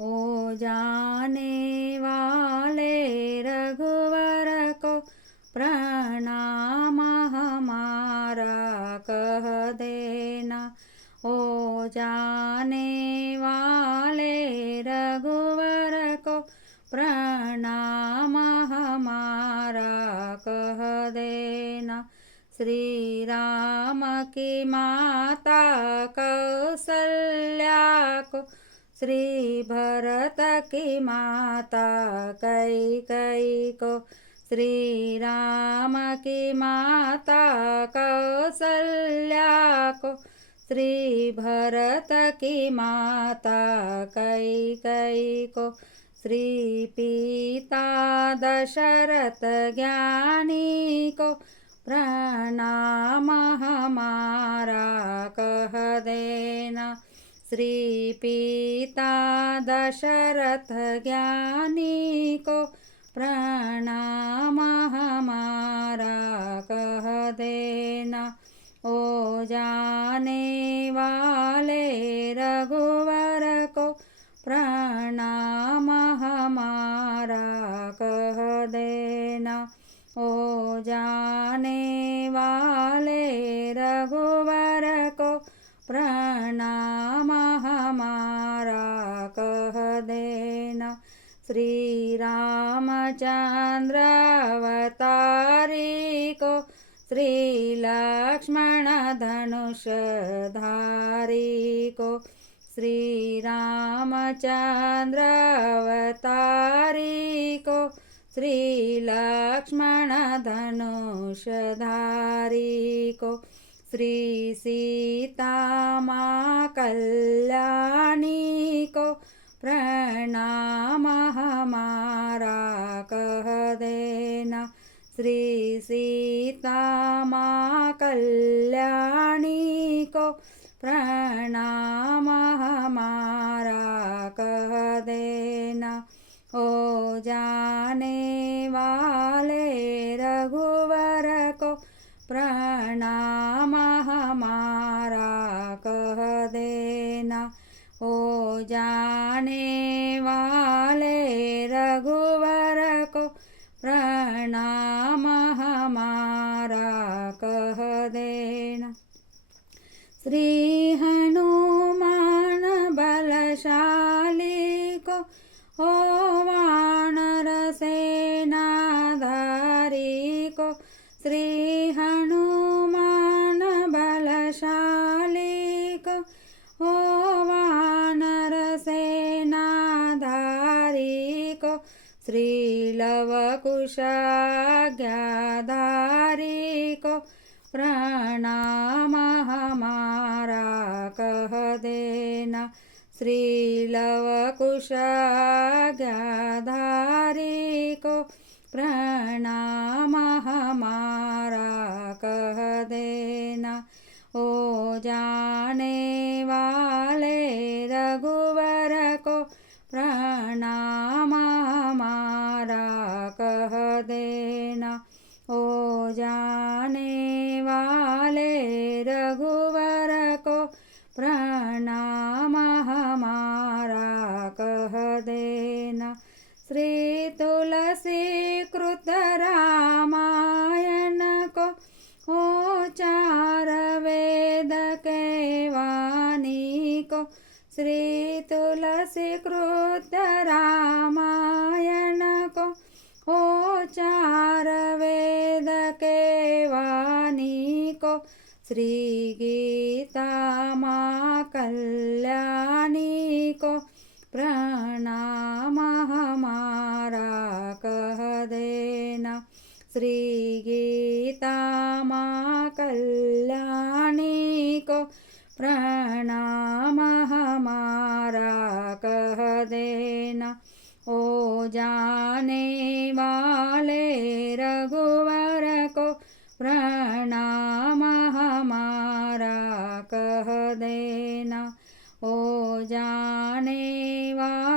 ओ जाने वाले रघुवर को प्रणाम हमारा कह देना। ओ जाने वाले रघुवर को प्रणाम हमारा कह देना। श्री राम की माता कौसल्या को, श्री भरत की माता कैकेयी को, श्री राम की माता कौसल्या को, श्री भरत की माता कैकेयी को, श्री पिता दशरथ ज्ञानी को प्रणाम हमारा कह देना। श्री पिता दशरथ ज्ञानी को प्रणाम हमारा कह देना। ओ जाने वाले रघुवर को प्रणाम हमारा कह देना। ओ जाने वाले रघुवर को प्रणाम हमारा कह देना। श्री रामचंद्र अवतारी को, श्री लक्ष्मण धनुष धारी को, श्री रामचंद्र अवतारी को, श्री लक्ष्मण धनुष धारी को, श्री सीता माँ कल्याणी को प्रणाम हमारा कह देना। श्री सीता माँ कल्याणी को प्रणाम हमारा कह देना। ओ जाने वाले रघुवर को प्रणाम हमारा कह देना। ओ जाने वाले रघुवर को प्रणाम हमारा कह देना। श्री हनुमान बलशाली को, ओ वानर सेनाधारी को, श्री हनुमान बलशाली को, ओ वानर सेनाधारी को, श्री लवकुश आज्ञाधारी को प्रणाम हमारा कह देना। श्री लवकुश आज्ञाधारी को प्रणाम हमारा कह देना। ओ जाने वाले रघुवर को प्रणाम हमारा कह देना। ओ जाने वाले रघुवर को प्रणाम हमारा कह देना। श्री तुलसी कृत रामायण को, ओ चार वेद के वाणी को, श्री तुलसी कृत रामायण को, ओ चार वेद के वाणी को, श्री गीता माँ कल्याणी को प्रणाम हमारा कह देना। श्री गीता माँ कल्याणी को प्रणाम हमारा कह देना। ओ जाने वाले रघुवर को प्रणाम हमारा कह देना। ओ जाने वाले